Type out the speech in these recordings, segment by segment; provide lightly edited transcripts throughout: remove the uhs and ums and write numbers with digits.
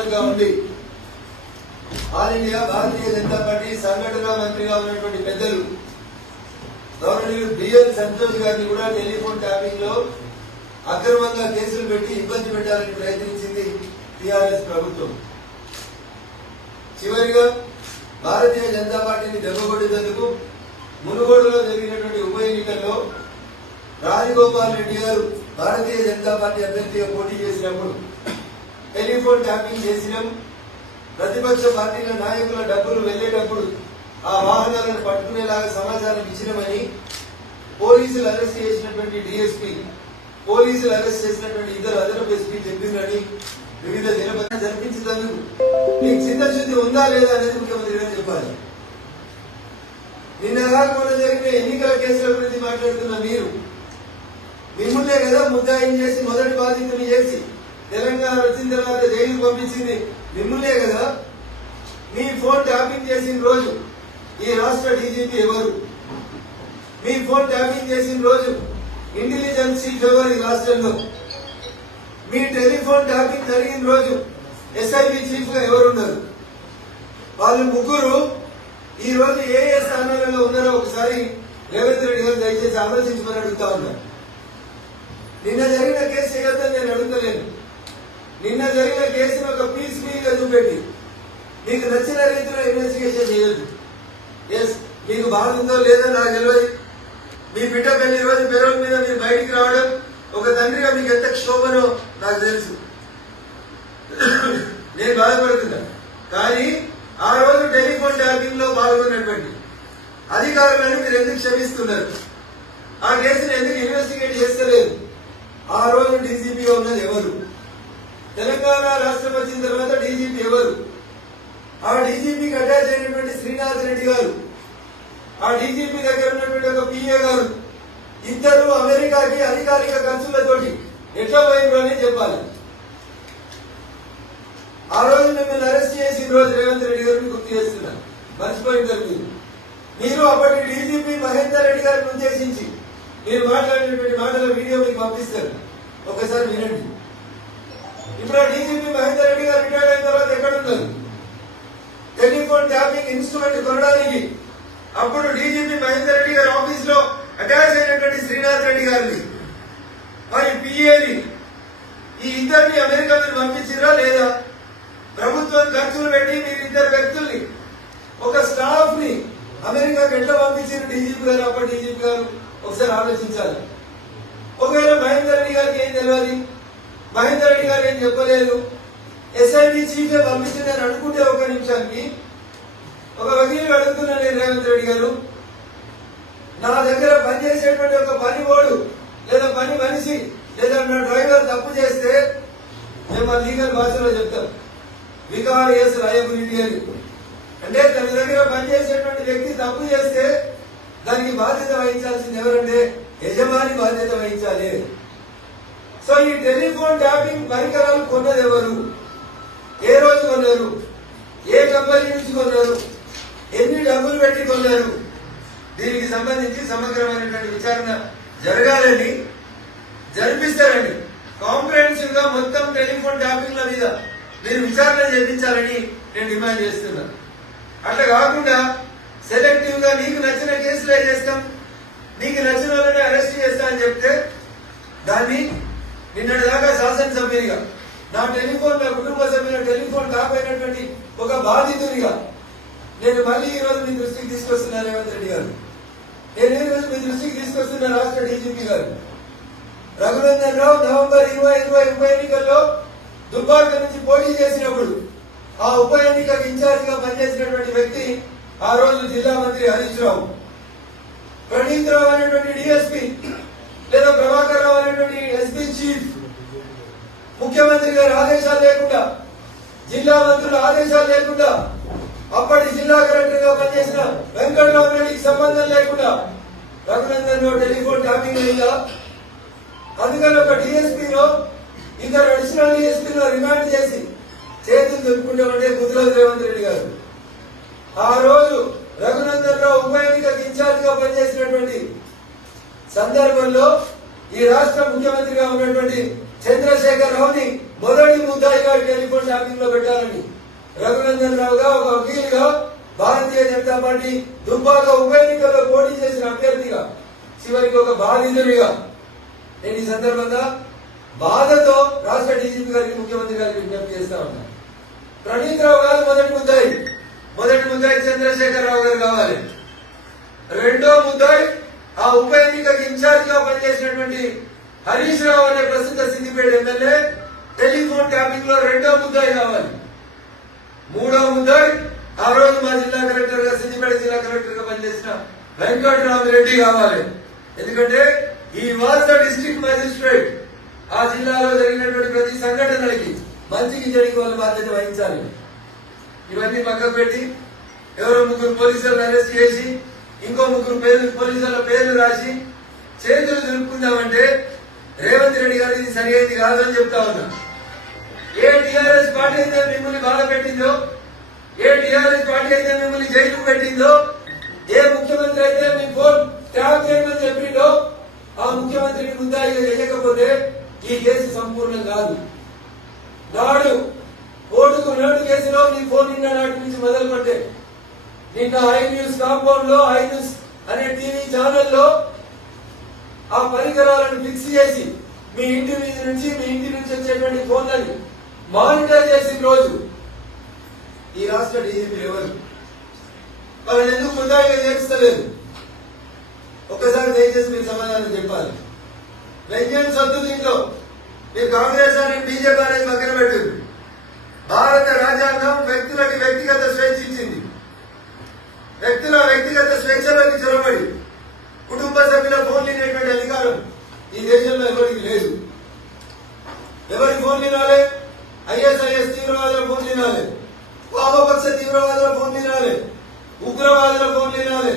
Convener ఉండి all India Bharatiya Janata party సంఘటన మంత్రిగా ఉన్నటువంటి పెద్దలు గవర్నర్ బిఎల్ సంతోష్ గారిని కూడా టెలిఫోన్ ట్యాపింగ్ లో అక్రమంగా కేసులు పెట్టి ఇబ్బంది పెట్టాలని ప్రయత్నించింది టిఆర్ఎస్ ప్రభుత్వం. చివరిగా భారతీయ జనతా పార్టీని దెబ్బకొట్టేందుకు మునుగోడులో జరిగినటువంటి ఉప ఎన్నికల్లో రాజగోపాల్ రెడ్డి గారు భారతీయ జనతా పార్టీ అభ్యర్థిగా పోటీ చేసినప్పుడు టెలిఫోన్ ట్యాపింగ్ చేసినాం, ప్రతిపక్ష పార్టీల నాయకుల డబ్బులు వెళ్లేటప్పుడు ఆ వాహనాలను పట్టుకునేలాగా సమాచారం ఇచ్చినామని పోలీసులు అరెస్ట్ చేసినటువంటి డిఎస్పీ, పోలీసులు అరెస్ట్ చేసినటువంటి ఇద్దరు అదనపు ఎస్పీ చెప్పిందని వివిధ దినపత్రికలు జరిపించేందుకు మీకు చిత్తశుద్ధి ఉందా లేదా అనేది ముఖ్యమంత్రి గారు చెప్పాలి. నిన్న కాకుండా జరిగిన ఎన్నికల కేసుల గురించి మాట్లాడుతున్న మీరు మిమ్మల్నే కదా ముద్దాయిని చేసి మొదటి బాధితుని చేసి తెలంగాణ వచ్చిన తర్వాత జైలుకు పంపించింది మిమ్మల్నే కదా. మీ ఫోన్ ట్యాపింగ్ చేసిన రోజు ఈ రాష్ట్ర డీజీపీ ఎవరు? మీ ఫోన్ ట్యాపింగ్ చేసిన రోజు ఇంటెలిజెన్స్ చీఫ్ ఎవరు ఈ రాష్ట్రంలో? మీ టెలిఫోన్ ట్యాపింగ్ జరిగిన రోజు ఎస్ఐబి చీఫ్ గా ఎవరున్నారు? వాళ్ళు ముగ్గురు ఈ రోజు ఏ ఏ స్థానాలలో ఉన్నారో ఒకసారి రేవంత్ రెడ్డి గారు దయచేసి ఆలోచించమని అడుగుతా ఉన్నారు. నిన్న జరిగిన కేసు చేయొద్దని నేను అడుగుతలేను. నిన్న జరిగిన కేసును ఒక పీస్ మీల్ గా చూపెట్టి మీకు నచ్చిన రీతిలో ఇన్వెస్టిగేషన్ చేయొద్దు. ఎస్, మీకు బాధ ఉందో లేదో నాకు తెలియదు. మీ బిడ్డ పెళ్లి రోజు పెరోల్ మీద మీరు బయటికి రావడం ఒక తండ్రిగా మీకు ఎంత క్షోభనో నాకు తెలుసు. నేను బాధపడుతున్నా. కానీ ఆ రోజు టెలిఫోన్ ట్యాపింగ్ లో పాల్గొన్నటువంటి అధికారులను మీరు ఎందుకు క్షమిస్తున్నారు? ఆ కేసును ఎందుకు ఇన్వెస్టిగేట్ చేస్తలేదు? ఆ రోజు డీజీపీగా ఉన్నది ఎవరు? తెలంగాణ రాష్ట్రం వచ్చిన తర్వాత డీజీపీ ఎవరు? ఆ డీజీపీకి అటాచ్ అయినటువంటి శ్రీనాథ్ రెడ్డి గారు, ఆ డీజీపీ దగ్గర ఉన్నటువంటి ఒక పిఏ గారు, ఇద్దరు అమెరికాకి అధికారిక ఖర్చులతోటి ఎట్లా పోయిందో అని చెప్పాలి. ఆ రోజు మిమ్మల్ని అరెస్ట్ చేసిన రోజు రేవంత్ రెడ్డి గారిని గుర్తు చేస్తున్నారు, మర్చిపోయింటారు మీరు. మీరు అప్పటి డీజీపీ మహేందర్ రెడ్డి గారిని ఉద్దేశించి మీరు మాట్లాడినటువంటి మాటల వీడియో మీకు పంపిస్తారు, ఒకసారి వినండి. ఇప్పుడు ఆ డీజీపీ మహేందర్ రెడ్డి గారు రిటైర్డ్ అయిన తర్వాత ఎక్కడున్నారు? టెలిఫోన్ ట్యాపింగ్ ఇన్స్ట్రుమెంట్ కొనడానికి అప్పుడు డీజీపీ మహేందర్ రెడ్డి గారి ఆఫీస్ లో అటాచ్ అయినటువంటి శ్రీనాథ్ రెడ్డి గారిని మరి పిఏని ఈ ఇద్దరిని అమెరికా మీరు పంపించిరా లేదా? ప్రభుత్వం ఖర్చులు పెట్టి మీరు ఇద్దరు వ్యక్తుల్ని ఒక స్టాఫ్ ని అమెరికాకి ఎట్లా పంపించారు డీజీపీ గారు? అప్పటి డీజీపీ గారు ఒకసారి ఆలోచించాలి. ఒకవేళ మహేందర్ రెడ్డి గారికి ఏం తెలియదు, మహేందర్ రెడ్డి గారు ఏం చెప్పలేదు, ఎస్ఐబి చీఫ్ పంపించిందని అనుకుంటే ఒక నిమిషానికి ఒక వకీలు అడుగుతున్నాను నేను, రేవంత్ రెడ్డి గారు నా దగ్గర పనిచేసేటువంటి ఒక పనివాడు లేదా పని మనిషి లేదా నా డ్రైవర్ తప్పు చేస్తే మేము మా లీగల్ భాషలో చెప్తాం వికారియస్ లయబిలిటీ అని. అంటే తన దగ్గర పనిచేసేటువంటి వ్యక్తి తప్పు చేస్తే దానికి బాధ్యత వహించాల్సింది ఎవరంటే యజమాని బాధ్యత వహించాలి. సో ఈ టెలిఫోన్ ట్యాపింగ్ పరికరాలు కొన్నది ఎవరు? ఏ రోజు కొన్నారు? ఏ కంపెనీ నుంచి కొన్నారు? ఎన్ని డబ్బులు పెట్టి కొన్నారు? దీనికి సంబంధించి సమగ్రమైనటువంటి విచారణ జరగాలని, జరిపిస్తారండి. కాంప్రహెన్సివ్ గా మొత్తం టెలిఫోన్ ట్యాపింగ్ల మీద మీరు విచారణ జరిపించాలని నేను డిమాండ్ చేస్తున్నాను. అట్లా కాకుండా సెలెక్టివ్ గా నీకు నచ్చిన కేసులే చేస్తాం, నీకు నచ్చిన వాళ్ళని అరెస్ట్ చేస్తా అని చెప్తే దాన్ని నిన్నటి దాకా శాసనసభ్యునిగా నా టెలిఫోన్, నా కుటుంబ సభ్యుల టెలిఫోన్ కాపోయినటువంటి ఒక బాధితునిగా నేను మళ్ళీ ఈ రోజు మీ దృష్టికి తీసుకొస్తున్నా రేవంత్ రెడ్డి గారు. నేను ఈ రోజు మీ దృష్టికి తీసుకొస్తున్న రాష్ట్ర డీజీపీ గారు రఘునందన్ రావు నవంబర్ 2020 ఉప ఎన్నికల్లో దుబ్బాక నుంచి పోటీ చేసినప్పుడు ఆ ఉప ఎన్నికకు ఇన్ఛార్జ్ గా పనిచేసినటువంటి వ్యక్తి ఆ రోజు జిల్లా మంత్రి హరీష్ రావు. ప్రణీత్ రావు అనేటువంటి డిఎస్పీ లేదా ప్రభాకర్ రావు అనేటువంటి ఎస్పీ చీఫ్ ముఖ్యమంత్రి గారి ఆదేశాలు లేకుండా, జిల్లా మంత్రుల ఆదేశాలు లేకుండా, అప్పటి జిల్లా కలెక్టర్ గా పనిచేసిన వెంకటరావు రెడ్డికి సంబంధం లేకుండా రఘునందన్ రావు టెలిఫోన్ ట్యాపింగ్ అయిందా? అందుకని ఒక డిఎస్పీలో ఇద్దరు అడిషనల్ డిఎస్పీలో రిమాండ్ చేసి చేతులు దులుపుకుంటామంటే ముద్దురాజు రేవంత్ రెడ్డి గారు. ఆ రోజు రఘునందన్ రావు ఉప ఎన్నికకు ఇన్ఛార్జ్ గా పనిచేసినటువంటి సందర్భంలో ఈ రాష్ట్ర ముఖ్యమంత్రిగా ఉన్నటువంటి చంద్రశేఖర్ రావుని మొదటి ముద్దాయిగా టెలిఫోన్ ట్యాపింగ్ లో పెట్టాలని రఘునందన్ రావుగా ఒక వకీలుగా భారతీయ జనతా పార్టీ దుబ్బాక ఉప ఎన్నికల్లో పోటీ చేసిన అభ్యర్థిగా చివరికి ఒక బాధితుడిగా నేను ఈ సందర్భంగా బాధతో రాష్ట్ర డీజీపీ గారికి ముఖ్యమంత్రి గారికి విజ్ఞప్తి చేస్తా ఉన్నా. ప్రణీత్ రావు గారు మొదటి ముద్దాయి చంద్రశేఖర్ రావు గారు కావాలి. రెండో ముద్దాయి ఆ ఉప ఎన్నికకి ఇన్ఛార్జ్ గా పనిచేసినటువంటి హరీష్ రావు అనే ప్రస్తుత సిద్దిపేట ఎమ్మెల్యే టెలిఫోన్ ట్యాపింగ్ లో రెండో ముద్దాయి కావాలి. మూడో ముద్దాయి ఆ రోజు మా జిల్లా కలెక్టర్ గా సిద్దిపేట జిల్లా కలెక్టర్ గా పనిచేసిన వెంకటరామరెడ్డి కావాలి. ఎందుకంటే ఈ వాజ్ ద డిస్ట్రిక్ట్ మ్యాజిస్ట్రేట్. ఆ జిల్లాలో జరిగినటువంటి ప్రతి సంఘటనలకి మంచికి చెడుకి వాళ్ళ బాధ్యత వహించాలి. ఇవన్నీ పక్కకు పెట్టి ఎవరో ముగ్గురు పోలీసులను అరెస్ట్ చేసి ఇంకో ముగ్గురు పోలీసుల పేర్లు రాసి చేతులు దులుపుకుందామంటే రేవంత్ రెడ్డి గారు ఇది సరి అయింది కాదు అని చెప్తా ఉన్నా. ఏ టీఆర్ఎస్ పార్టీ అయితే మిమ్మల్ని బాధ పెట్టిందో, ఏ టీఆర్ఎస్ పార్టీ అయితే మిమ్మల్ని జైలుకు పెట్టిందో, ఏ ముఖ్యమంత్రి అయితే మీ ఫోన్ ట్యాప్ చేయమని చెప్పిండో ఆ ముఖ్యమంత్రిని ముద్దాయిగా చేయకపోతే ఈ కేసు సంపూర్ణం కాదు. నాడు ఓటుకు నోటు కేసులో నీ ఫోన్ నిన్న నాటి నుంచి మొదలు పట్టే నిన్న ఐ న్యూస్ కాంపౌండ్ లో ఐ న్యూస్ అనే టీవీ ఛానల్లో ఆ పరికరాలను ఫిక్స్ చేసి మీ ఇంటి నుంచి వచ్చేటువంటి ఫోన్లని మానిటర్ చేసిన రోజు ఈ రాష్ట్ర డీజీపీ ఎవరు? వాళ్ళని ఎందుకు ముద్దాయిగా చేర్చలేదు? ఒక్కసారి దయచేసి మీరు సమాధానం చెప్పాలి. వెంకయ్య సొత్తు దీంట్లో మీరు కాంగ్రెస్ అని బీజేపీ అనేది పక్కన పెట్టింది. భారత రాజ్యాంగం వ్యక్తులకి వ్యక్తిగత స్వేచ్ఛ ఇచ్చింది. వ్యక్తుల వ్యక్తిగత స్వేచ్ఛలోకి చొరబడి కుటుంబ సభ్యుల ఫోన్ లేనటువంటి అధికారం ఈ దేశంలో ఎవరికి లేదు. ఎవరి ఫోన్ వినాలి? ఐఎస్ఐఎస్ తీవ్రవాదుల ఫోన్ వినాలి, వామపక్ష తీవ్రవాదుల ఫోన్ వినాలి, ఉగ్రవాదుల ఫోన్ వినాలి,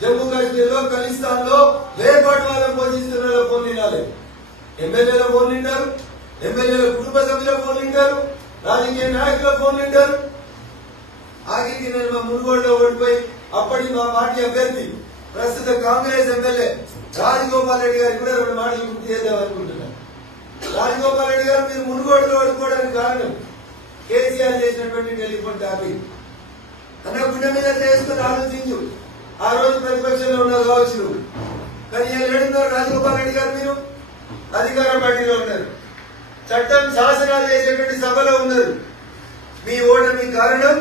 జమ్మూ కాశ్మీర్ లో ఖలిస్తాన్ లో వేర్పాటువాదం పోషిస్తున్న ఫోన్ వినాలి. ఎమ్మెల్యేల ఫోన్ వింటారు, ఎమ్మెల్యేల కుటుంబ సభ్యుల ఫోన్ వింటారు, రాజకీయ నాయకుల ఫోన్ వింటారు. ఆఖరికి నేను మా మునుగోడులో ఓడిపోయి అప్పటి మా పార్టీ అభ్యర్థి ప్రస్తుత కాంగ్రెస్ ఎమ్మెల్యే రాజగోపాల్ రెడ్డి గారికి కూడా రెండు మాటలు గుర్తు చేద్దామనుకుంటున్నాను. రాజగోపాల్ రెడ్డి గారు మీరు మునుగోడులో ఓడిపోవడానికి కారణం కేసీఆర్ చేసినటువంటి టెలిఫోన్ ట్యాపింగ్. అన్న గుండె మీద చేసుకుని ఆలోచించు. ఆ రోజు ప్రతిపక్షంలో ఉన్నారు కావచ్చు, కానీ ఏడున్నారు రాజగోపాల్ రెడ్డి గారు? మీరు అధికార పార్టీలో ఉన్నారు, చట్టం శాసనాలు చేసేటువంటి సభలో ఉన్నారు. మీ ఓటమి కారణం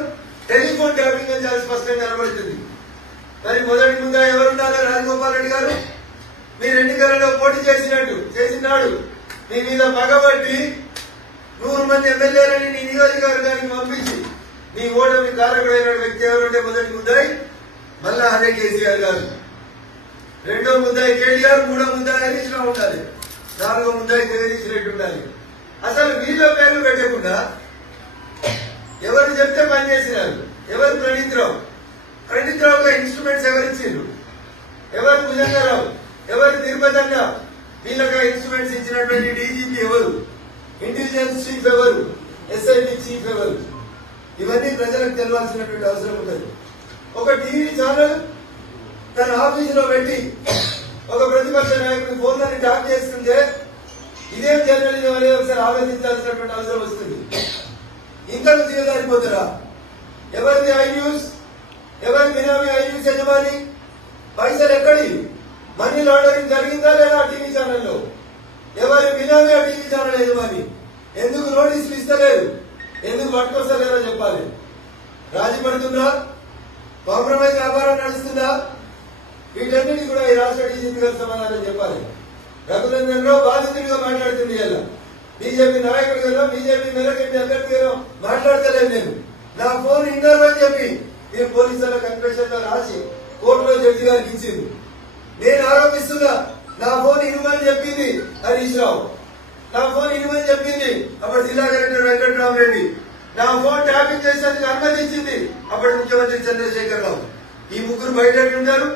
టెలిఫోన్ ట్యాపింగ్ అని చాలా స్పష్టంగా కనబడుతుంది. మరి మొదటి ముందు ఎవరున్నారు? రాజగోపాల్ రెడ్డి గారు. మీరు ఎన్నికలలో పోటీ చేసినాడు మీ మీద పగబట్టి 100 మంది ఎమ్మెల్యేలని నీ నియోజకవర్గానికి పంపించి నీ ఓటమి కారకుడైన వ్యక్తి ఎవరంటే మొదటి ముద్దాయి మళ్ళా అదే కేసీఆర్ గారు, రెండో ముద్దాయి కేటీఆర్, మూడో ముద్దాయి హరీష్ రావు ఉండాలి, నాలుగో ముద్దాయి జగదీష్ రెడ్డి ఉండాలి. అసలు వీళ్ళ పేర్లు పెట్టకుండా ఎవరు చెప్తే పనిచేసినారు? ఎవరు? ప్రణీత్ రావుగా ఇన్స్ట్రుమెంట్స్ ఎవరిచ్చిండ్రు? ఎవరు? భుజంగరావు, ఎవరు? తిరుపతి అన్న. వీళ్ళగా ఇన్స్ట్రుమెంట్స్ ఇచ్చినటువంటి డీజీపీ ఎవరు? ఇంటెలిజెన్స్ చీఫ్ ఎవరు? ఎస్ఐటి చీఫ్ ఎవరు? ఇవన్నీ ప్రజలకు తెలవాల్సినటువంటి అవసరం ఉంటుంది. ఒక టీవీ ఛానల్ తన ఆఫీసులో పెట్టి ఒక ప్రతిపక్ష నాయకుడి ఫోన్లని ట్యాప్ చేస్తుంటే ఇదేం జర్నలిజం అనేది ఒకసారి ఆలోచించాల్సినటువంటి అవసరం వస్తుంది. ఇంకా దిగజారిపోతారా? ఎవరిది ఐ న్యూస్? ఎవరి బినామీ ఐ న్యూస్ యజమాని? పైసలు ఎక్కడి? మనీ లాండరింగ్ జరిగిందా లేదా టీవీ ఛానల్లో? ఎవరి బినామీ ఆ టీవీ ఛానల్ యజమాని? ఎందుకు నోటీసులు ఇస్తలేరు? ఎందుకు పట్టుకొస్తలేరో చెప్పాలి. రాజీ పడుతుందా? కాంప్రమైజ్ వ్యాపారం నడుస్తుందా? వీటన్నిటి కూడా ఈ రాష్ట్ర డీజీపీ గారు సమాధానం చెప్పాలి. రఘునందన్ రావు బాధితుడిగా మాట్లాడుతుంది ఇలా, బీజేపీ నాయకుడు కదా, బీజేపీ మెరకెట్టి అభ్యర్థిగా మాట్లాడతలేదు. నేను నా ఫోన్ ఇన్నారు అని చెప్పి మీరు పోలీసుల కన్ఫెషన్ లో రాసి కోర్టులో జడ్జి గారికి ఇచ్చింది. నేను ఆరోపిస్తున్నా, నా ఫోన్ ఇనుమని చెప్పింది హరీష్ రావు, నా ఫోన్ ఇనుమని చెప్పింది అప్పుడు జిల్లా కలెక్టర్ వెంకటరామరెడ్డి, నా ఫోన్ ట్యాపింగ్ చేసేందుకు అనుమతించింది అప్పటి ముఖ్యమంత్రి చంద్రశేఖర్ రావు. ఈ ముగ్గురు బయట ఉంటారు.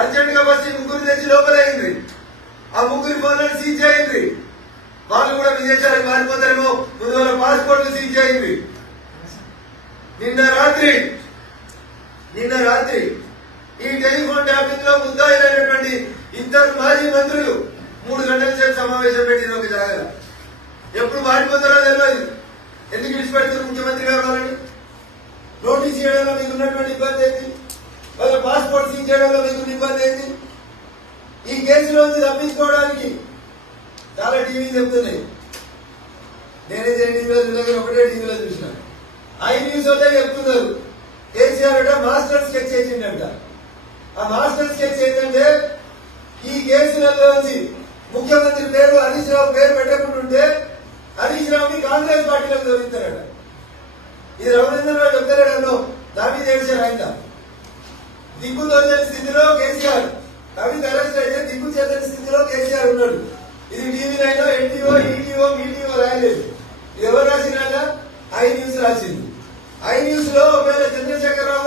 అర్జెంట్ గా బస్ ఈ ముగ్గురు తెచ్చి లోపలైంది. ఆ ముగ్గురి ఫోన్లను సీజ్ అయింది. వాళ్ళు కూడా విదేశాలకు మారిపోతారేమో, ముందు వాళ్ళ పాస్పోర్ట్లు సీజ్ అయింది. నిన్న రాత్రి ఈ టెలిఫోన్ ట్యాపింగ్ లో ముద్దాయిలైనటువంటి 2 మాజీ మంత్రులు 3 గంటల సేపు సమావేశం పెట్టిన ఒక జాగా. ఎప్పుడు మారిపోతారో తెలియదు. ఎందుకు విడిచిపెడతారు ముఖ్యమంత్రి గారు వాళ్ళని? నోటీస్ చేయడంలో మీకు ఉన్నటువంటి ఇబ్బంది ఏంటి? వాళ్ళ పాస్పోర్ట్ సీజ్ చేయడంలో మీకు ఇబ్బంది ఏంటి? ఈ కేసులోంచి తప్పించుకోవడానికి చాలా టీవీ చెప్తున్నాయి. నేనే టీవీలో చూడగా ఒకటే టీవీలో చూసిన ఐ న్యూస్ వాళ్ళే చెప్తున్నారు కేసీఆర్ అట మాస్టర్ స్కెచ్ చేసిండట. ఆ మాస్టర్ స్కెచ్ ఏంటంటే ఈ కేసులలోంచి ముఖ్యమంత్రి పేరు హరీష్ రావు పేరు పెట్టకుంటుంటే హరీష్ రావుని కాంగ్రెస్ పార్టీలోకి తొలగిస్తారట. ఇది రఘునందన్ చెప్తారో దాని చేశారు. ఆయన దిక్కు తోచని స్థితిలో కేసీఆర్, కవిత అరెస్ట్ అయితే దిక్కు చేతని స్థితిలో కేసీఆర్ ఉన్నాడు. ఇది టీవీ నైన్లో ఎన్టీఓ ఈటీఓ మీటీఓ రాయలేదు. ఎవరు రాసిన? ఐ న్యూస్ రాసింది. ఐ న్యూస్ లో ఒకవేళ చంద్రశేఖరరావు